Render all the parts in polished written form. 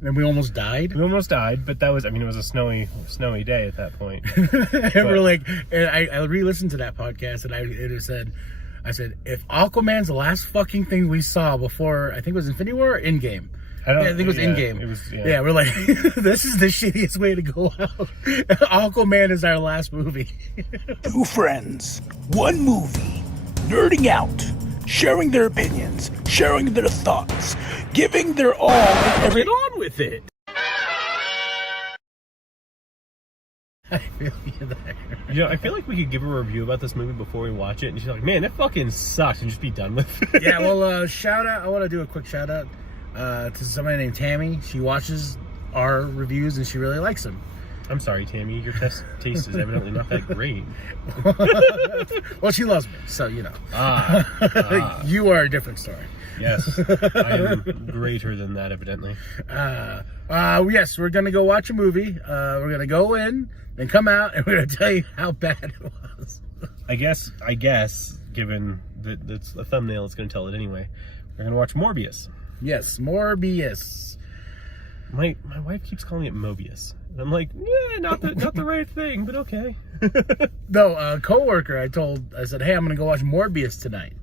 And we almost died. We almost died, but that was, I mean, it was a snowy day at that point. And we're like, and I re-listened to that podcast, and I said, if Aquaman's the last fucking thing we saw before, I think it was Infinity War or Endgame. I think it was Endgame. It was, yeah, we're like, this is the shittiest way to go out. Aquaman is our last movie. Two friends, one movie, nerding out, sharing their opinions, sharing their thoughts, giving their all, and get on with it. I feel you there. You know, I feel like we could give a review about this movie before we watch it, and she's like, man, that fucking sucks, and just be done with it. Yeah, well, shout out, I want to do a quick shout out to somebody named Tammy. She watches our reviews, and she really likes them. I'm sorry, Tammy, your taste is evidently not that great. Well, she loves me, so, you know. You are a different story. Yes, I am greater than that, evidently. Yes, we're going to go watch a movie. We're going to go in and come out, and we're going to tell you how bad it was. I guess, given that it's a thumbnail, it's going to tell it anyway. We're going to watch Morbius. Yes, Morbius. My wife keeps calling it Mobius. And I'm like, yeah, not the right thing, but okay. No, a coworker, I said, hey, I'm going to go watch Morbius tonight.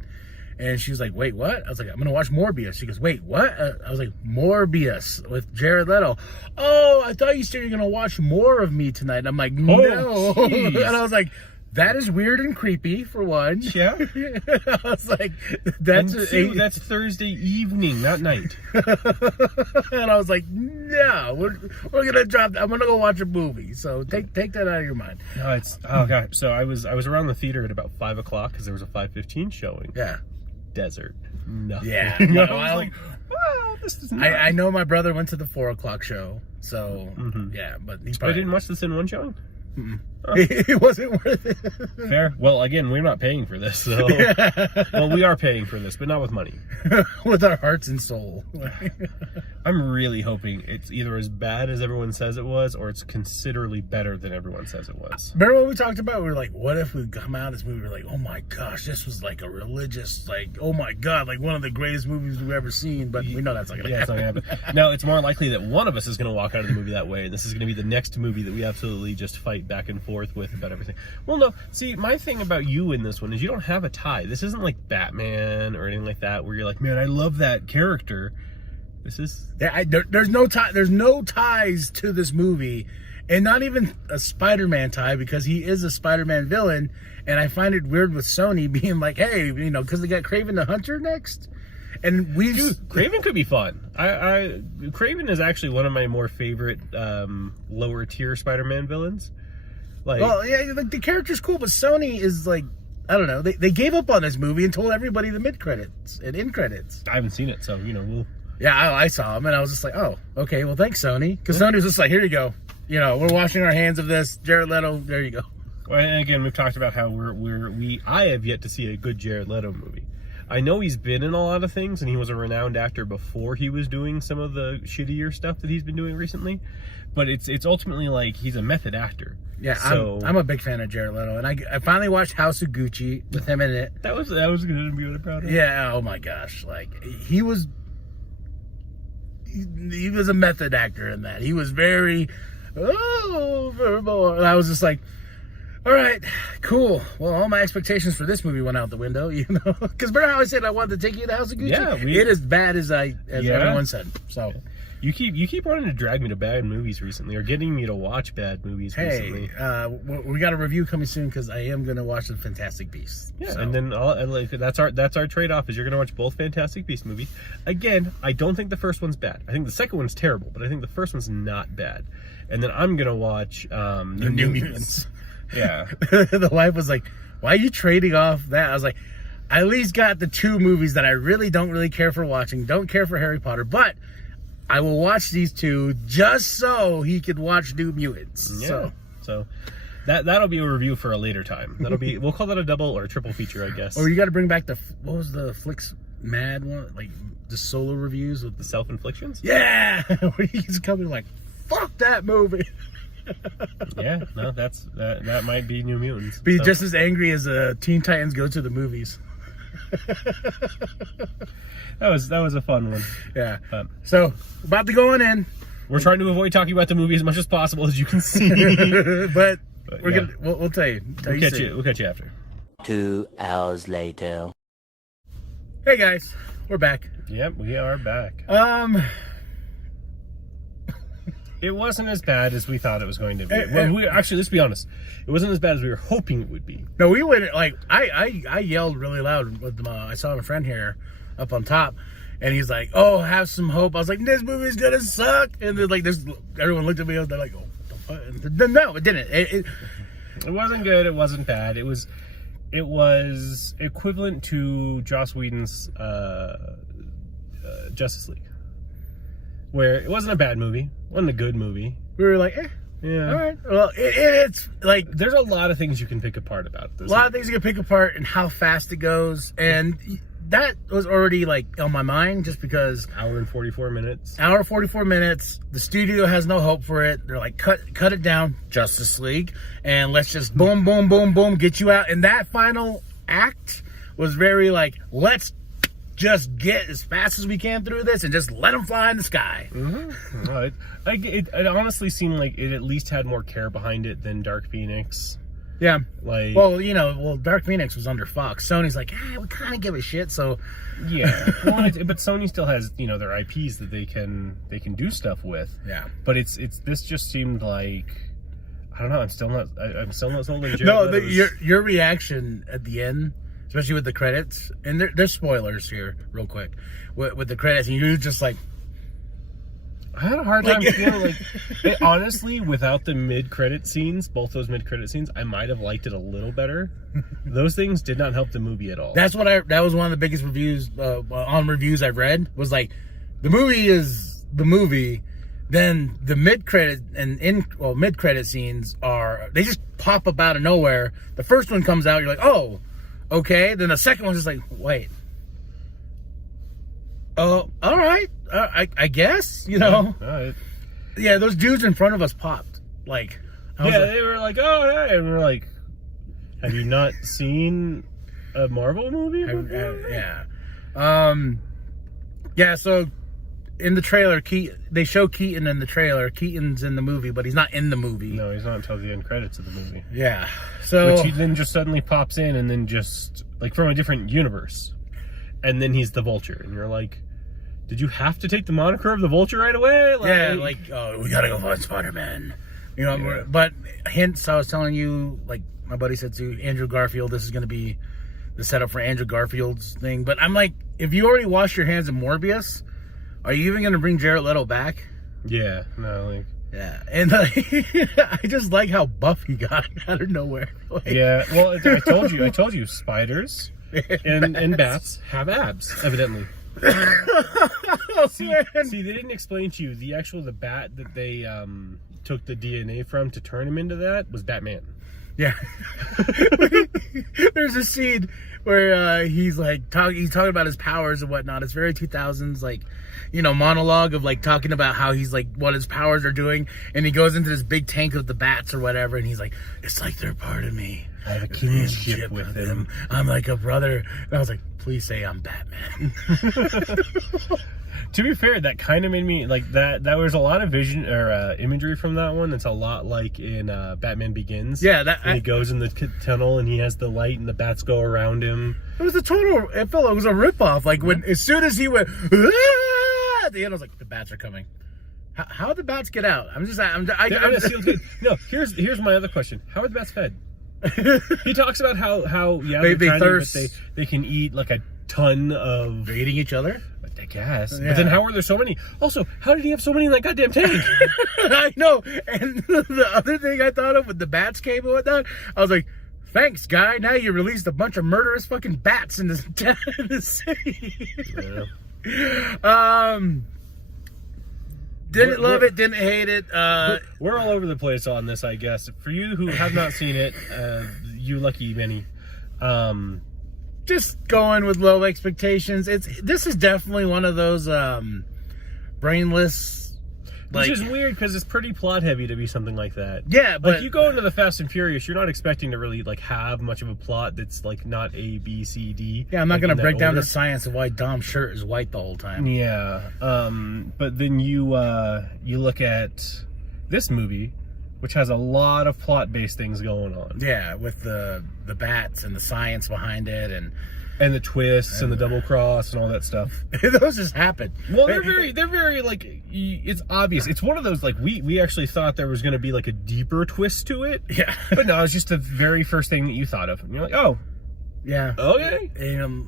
And she was like, wait, what? I was like, I'm going to watch Morbius. She goes, wait, what? I was like, Morbius with Jared Leto. Oh, I thought you said you're going to watch more of me tonight. And I'm like, no. And I was like, that is weird and creepy, for one. Yeah. I was like, that's Thursday evening, not night. And I was like, no, we're going to drop that. I'm going to go watch a movie. So take that out of your mind. No, oh god. So I was around the theater at about 5 o'clock because there was a 5:15 showing. Yeah. Desert. Nothing. Yeah. No, I was like, wow, this is nice. I know my brother went to the 4 o'clock show, so yeah, but he probably didn't watch this in one showing. Oh. It wasn't worth it. Fair. Well, again, we're not paying for this, so well, we are paying for this, but not with money. With our hearts and soul. I'm really hoping it's either as bad as everyone says it was, or it's considerably better than everyone says it was. Remember what we talked about? We were like, what if we come out of this movie, we're like, oh my gosh, this was like a religious, like, oh my god, like one of the greatest movies we've ever seen, but we know that's not gonna happen. It's not gonna happen. No, it's more likely that one of us is gonna walk out of the movie that way, and this is gonna be the next movie that we absolutely just fight back and forth with about everything. Well, no, see, my thing about you in this one is you don't have a tie. This isn't like Batman or anything like that where you're like, man, I love that character. This is... Yeah, there's no tie. There's no ties to this movie, and not even a Spider-Man tie, because he is a Spider-Man villain, and I find it weird with Sony being like, hey, you know, because they got Kraven the Hunter next, and Kraven could be fun. Kraven is actually one of my more favorite lower tier Spider-Man villains. Like, well, yeah, the character's cool, but Sony is like, I don't know. They gave up on this movie and told everybody the mid credits and end credits. I haven't seen it, so you know we'll. Yeah, I saw him and I was just like, oh, okay, well, thanks, Sony, because Sony was just like, here you go. You know, we're washing our hands of this. Jared Leto, there you go. Well, and again, we've talked about how I have yet to see a good Jared Leto movie. I know he's been in a lot of things, and he was a renowned actor before he was doing some of the shittier stuff that he's been doing recently. But it's ultimately like he's a method actor. Yeah, so, I'm a big fan of Jared Leto, and I finally watched House of Gucci with him in it. That was going to be really proud of. Yeah, oh my gosh, like he was a method actor in that. He was very and I was just like, all right, cool. Well, all my expectations for this movie went out the window, you know, because remember how I said I wanted to take you to House of Gucci? Yeah, it is bad as everyone said. So. You keep wanting to drag me to bad movies recently, or getting me to watch bad movies recently. We got a review coming soon because I am going to watch the Fantastic Beasts. Yeah, so. And then that's our trade-off is you're going to watch both Fantastic Beasts movies. Again, I don't think the first one's bad. I think the second one's terrible, but I think the first one's not bad. And then I'm going to watch New Mutants. Yeah. The wife was like, why are you trading off that? I was like, I at least got the two movies that I really don't care for watching. Don't care for Harry Potter, but I will watch these two just so he could watch New Mutants. Yeah. So that'll be a review for a later time. That'll be we'll call that a double or a triple feature, I guess. Or you got to bring back what was the FLIX Mad one, like the solo reviews with the self-inflictions? Yeah, where he's coming like, fuck that movie. Yeah, no, that might be New Mutants. Be just as angry as Teen Titans Go to the Movies. That was a fun one. Yeah. So about to go on in. We're trying to avoid talking about the movie as much as possible, as you can see. but we'll tell you. We'll catch you after. 2 hours later. Hey guys, we're back. Yep, we are back. It wasn't as bad as we thought it was going to be. Actually, let's be honest. It wasn't as bad as we were hoping it would be. No, we went, like, I yelled really loud with I saw my friend here up on top, and he's like, oh, have some hope. I was like, this movie's gonna suck. And then, like, everyone looked at me, and they're like, oh, no, it didn't. It wasn't good. It wasn't bad. It was equivalent to Joss Whedon's Justice League, where it wasn't a bad movie, wasn't a good movie. We were like, yeah, all right. Well, it's like there's a lot of things you can pick apart about this. A lot of things you can pick apart, and how fast it goes, and that was already like on my mind just because. Hour and 44 minutes. The studio has no hope for it. They're like, cut it down, Justice League, and let's just boom, boom, boom, boom, get you out. And that final act was very like, let's just get as fast as we can through this and just let them fly in the sky. Mm-hmm. It honestly seemed like it at least had more care behind it than Dark Phoenix. Yeah. Like, Dark Phoenix was under Fox. Sony's like, we kind of give a shit. So, yeah. But Sony still has their IPs that they can do stuff with. Yeah. But this just seemed like, I don't know. I'm still not sold on Jared No, Leto's. your reaction at the end, especially with the credits, and there's spoilers here, real quick, with the credits, and you're just like. I had a hard time feeling like, honestly, without the mid-credit scenes, both those mid-credit scenes, I might have liked it a little better. Those things did not help the movie at all. That was one of the biggest reviews I've read, was like, the movie is the movie, then the mid-credit mid-credit scenes they just pop up out of nowhere. The first one comes out, you're like, oh, okay. Then the second one's just like, wait. Oh, all right. I guess, Yeah, Yeah, those dudes in front of us popped. Like, they were like, oh, hey. And we're like, have you not seen a Marvel movie before? Yeah, so in the trailer, they show Keaton in the trailer. Keaton's in the movie, but he's not in the movie. No, he's not until the end credits of the movie. Yeah. So, which he then just suddenly pops in, and then just, like, from a different universe. And then he's the Vulture. And you're like, did you have to take the moniker of the Vulture right away? We gotta go find Spider-Man. But hints, I was telling you, like my buddy said to Andrew Garfield, this is gonna be the setup for Andrew Garfield's thing. But I'm like, if you already washed your hands of Morbius, are you even gonna bring Jared Leto back? Yeah, no, like. Yeah, and I just like how buff he got out of nowhere. Yeah, well, I told you, spiders and bats have abs, evidently. See, they didn't explain to you the bat that they took the DNA from to turn him into that was Batman. Yeah. There's a scene where he's talking about his powers and whatnot. It's very 2000s, like, monologue of like talking about how he's like what his powers are doing, and he goes into this big tank of the bats or whatever, and he's like, it's like they're part of me. I have a kinship with them. I'm like a brother. And I was like, please say I'm Batman. To be fair, that kind of made me like that. There was a lot of vision or imagery from that one. It's a lot like in Batman Begins. Yeah, he goes in the tunnel and he has the light and the bats go around him. It was it was a ripoff. Like as soon as he went at the end, I was like, the bats are coming. How did the bats get out? No, here's my other question. How are the bats fed? He talks about how they thirst. But they can eat like a ton of. They're eating each other? I guess. Yeah. But then how are there so many? Also, how did he have so many in that goddamn tank? I know. And the other thing I thought of with the bats came and whatnot, I was like, thanks, guy. Now you released a bunch of murderous fucking bats in the city. Yeah. Didn't love it, didn't hate it. We're all over the place on this, I guess. For you who have not seen it, you lucky many. Just going with low expectations. This is definitely one of those brainless Like, which is weird because it's pretty plot heavy to be something like that. Yeah, but like you go into the Fast and Furious, you're not expecting to really like have much of a plot that's like not A, B, C, D. yeah, I'm not like, gonna in that break down order. the science of why Dom's shirt is white the whole time. Yeah, but then you look at this movie, which has a lot of plot-based things going on. Yeah, with the bats and the science behind it, and the twists and the double cross and all that stuff. those just happen. Well, they're very like, it's obvious. It's one of those like we actually thought there was going to be like a deeper twist to it. Yeah, But no, it's just the very first thing that you thought of, and you're like, oh, yeah, okay. And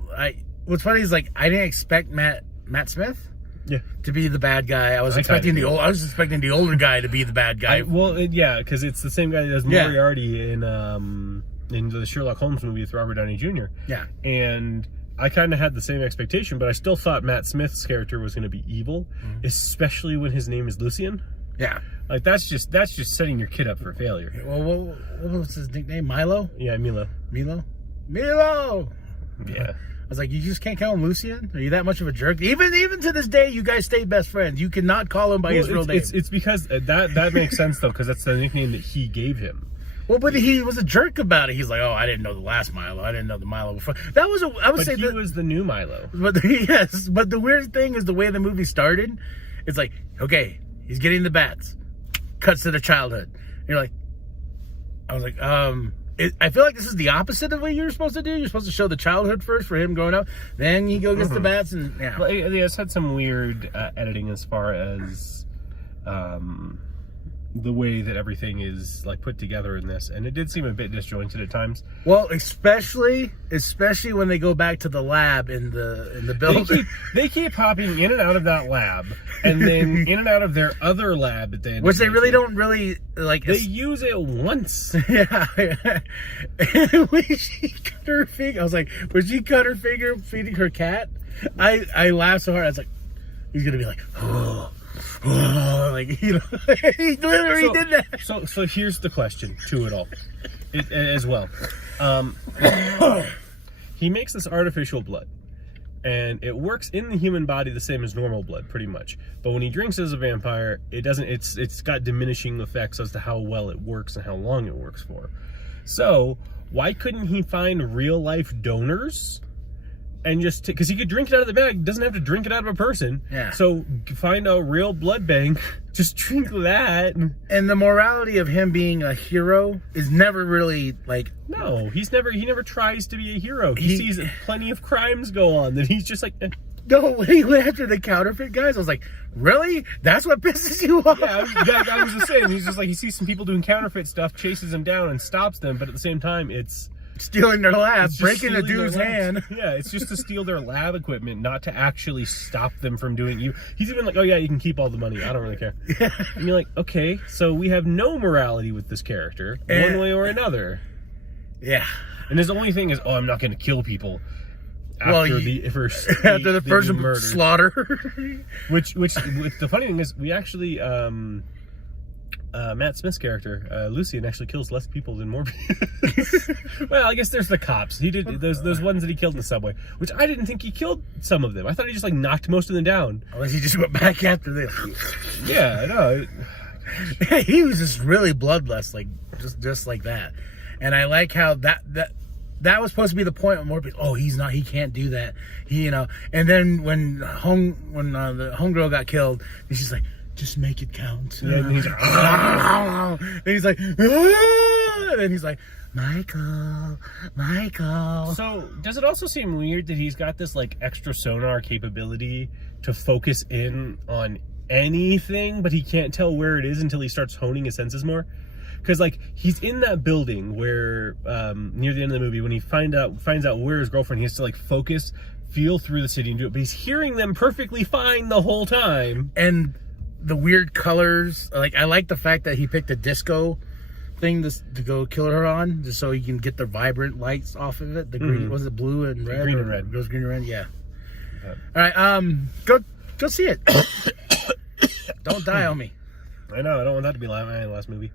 what's funny is like I didn't expect Matt Smith. Yeah. To be the bad guy. I was expecting the older guy to be the bad guy. Yeah, because it's the same guy that does Moriarty in the Sherlock Holmes movie with Robert Downey Jr. Yeah. And I kind of had the same expectation, but I still thought Matt Smith's character was going to be evil, especially when his name is Lucian. Yeah. Like that's just setting your kid up for failure. Well, what was his nickname? Milo? Yeah, Milo. Yeah. I was like, you just can't call him Lucian? Are you that much of a jerk? Even to this day, you guys stay best friends. You cannot call him by his real name. It's because that makes sense though, because that's the nickname that he gave him. Well, but he was a jerk about it. He's like, oh, I didn't know the last Milo. I didn't know the Milo before. That was I would say he was the new Milo. But yes, but the weird thing is the way the movie started. It's like, okay, he's getting the bats. Cuts to the childhood. And you're like, I was like, I feel like this is the opposite of what you're supposed to do. You're supposed to show the childhood first for him growing up. Then he gets the bats and yeah. Well, it's had some weird editing as far as the way that everything is like put together in this, and it did seem a bit disjointed at times. Well, especially when they go back to the lab in the building. They keep hopping in and out of that lab, and then in and out of their other lab at the end. Which they really don't really like. They use it once. Yeah. When she cut her finger, I was like, when she cut her finger feeding her cat, I laughed so hard. I was like, he's gonna be like, oh. Like, you know, he literally did that. So here's the question to it all, as well. He makes this artificial blood, and it works in the human body the same as normal blood, pretty much. But when he drinks as a vampire, it doesn't. It's got diminishing effects as to how well it works and how long it works for. So why couldn't he find real life donors? And just because he could drink it out of the bag, doesn't have to drink it out of a person. Yeah. So find a real blood bank, just drink that. And the morality of him being a hero is never really like. No, he never tries to be a hero. He sees plenty of crimes go on that he's just like. No, when he went after the counterfeit guys, I was like, really? That's what pisses you off? Yeah, I was just saying. He's just like, he sees some people doing counterfeit stuff, chases them down, and stops them. But at the same time, it's stealing their lab, breaking a dude's hand. Yeah, it's just to steal their lab equipment, not to actually stop them from doing you. He's even like, oh yeah, you can keep all the money. I don't really care. Yeah. And you're like, okay, so we have no morality with this character, one way or another. Yeah. And his only thing is, oh, I'm not going to kill people. After the first slaughter. which the funny thing is, we actually Matt Smith's character, Lucian, actually kills less people than Morbius. Well, I guess there's the cops. He did those ones that he killed in the subway, which I didn't think he killed some of them. I thought he just like knocked most of them down. Unless he just went back after this. Yeah, I know. He was just really bloodless, like just like that. And I like how that was supposed to be the point of Morbius. Oh, he can't do that. And then when the homegirl got killed, he's just like, just make it count. Yeah, and he's like, and he's like, Michael. So, does it also seem weird that he's got this like extra sonar capability to focus in on anything, but he can't tell where it is until he starts honing his senses more? Because like he's in that building where near the end of the movie, when he finds out where his girlfriend, he has to like focus, feel through the city and do it, but he's hearing them perfectly fine the whole time. And the weird colors, like I like the fact that he picked a disco thing to go kill her on, just so he can get the vibrant lights off of it. The green, was it blue and red? Green and red. It goes green and red, yeah. All right, go see it. Don't die on me. I know, I don't want that to be my last movie.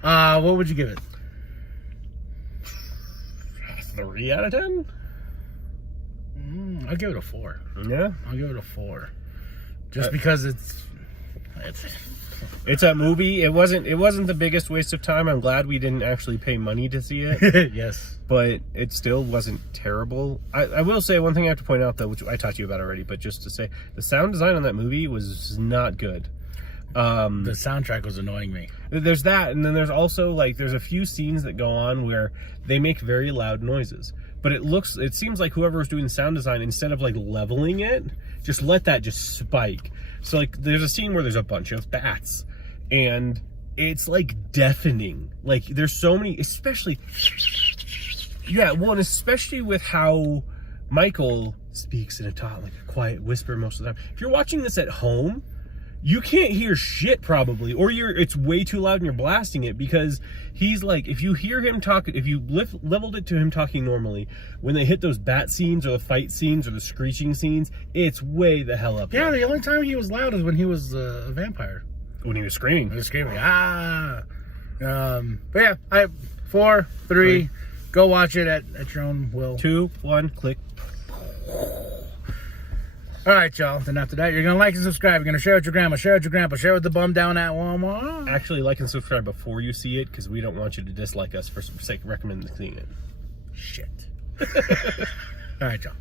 What would you give it? 3 out of 10? I'll give it a 4. Yeah? I'll give it a 4. Just because it's It's a movie. It wasn't the biggest waste of time. I'm glad we didn't actually pay money to see it. Yes. But it still wasn't terrible. I will say one thing I have to point out, though, which I talked to you about already, but just to say, the sound design on that movie was not good. The soundtrack was annoying me. There's that, and then there's also, like, there's a few scenes that go on where they make very loud noises. But it seems like whoever was doing the sound design, instead of, like, leveling it, just let that just spike. So, like, there's a scene where there's a bunch of bats, and it's, like, deafening. Like, there's so many, especially... Yeah, well, and especially with how Michael speaks in like a quiet whisper most of the time. If you're watching this at home, you can't hear shit probably, or it's way too loud and you're blasting it, because he's like, if you hear him talk, if you leveled it to him talking normally, when they hit those bat scenes or the fight scenes or the screeching scenes, it's way the hell up Yeah, there. the only time he was loud is when he was a vampire. When he was screaming. He was screaming, ah! But yeah, 4, 3, go watch it at your own will. 2, 1, click. All right, y'all. Then after that, you're going to like and subscribe. You're going to share with your grandma, share with your grandpa, share with the bum down at Walmart. Actually, like and subscribe before you see it, because we don't want you to dislike us for sake of recommending seeing it. Shit. All right, y'all.